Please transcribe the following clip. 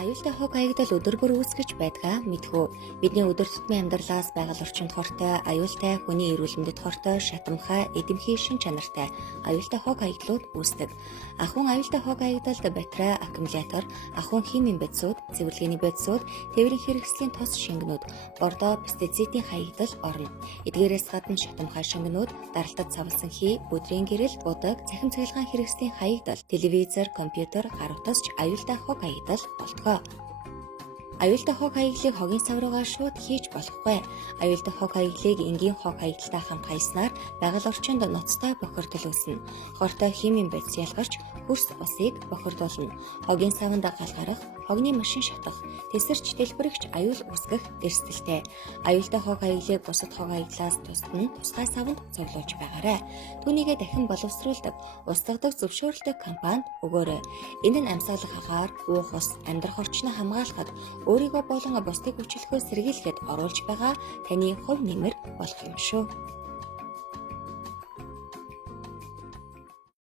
Аюултай хог хаягдал өдөр бүр үүсгэж байдгаа мэдхүү. Бидний өдөр тутмын амьдралаас байгаль орчинд хортой, аюултай, хүний эрүүл мэндэд хортой, шатамхай, эдэмхий шин чанартай аюултай хог хаягдлууд үүсдэг. Ахуйн аюултай хог хаягдалд батарей, аккумулятор, ахуйн химийн бодисууд, цэвэрлэгээний бодисууд, тээврийн хэрэгслийн тос шингэнүүд, бордоо, пестицидийн хаягдал орно. Эдгээрээс гадна шатамхай шингэнүүд, даралтад савлсан хий, өдрийн гэрэл, будаг, цахим цахилгаан хэрэгслийн хаягдал, телевизор, компьютер, гар утасч аюултай хог хаягдал болтгоо. Аюултай хог хаяглыг хогийн савруугаар шууд хийж болохгүй. Аюултай хог хаяглыг энгийн хог хаягдалтай хамт хаяснаар байгаль орчинд ноцтой бохирдол үүснэ. Хортой химийн бодис ялгарч хөрс усыг бохирдуулна. Хогийн савнд галгарах, хогны машин шатах, тесэрч дэлбэрэгч аюул үүсгэх эрсдэлтэй. Аюултай хог хаяглыг бусад хог хаяглаас тусдна тусгай савнд цуглуулж байгаарай. Түүнийгээ дахин боловсруулдаг, устгадаг зөвшөөрөлтөг компанид өгөөрэй. Энэ нь амьсгалах агаар, уух ус, амьдрах орчноо хамгаалахад өөрийгөө болон бусдыг хүчлэхөөс сэргийлэхэд оруулж байгаа таны хувь нэмэр болох юм шүү.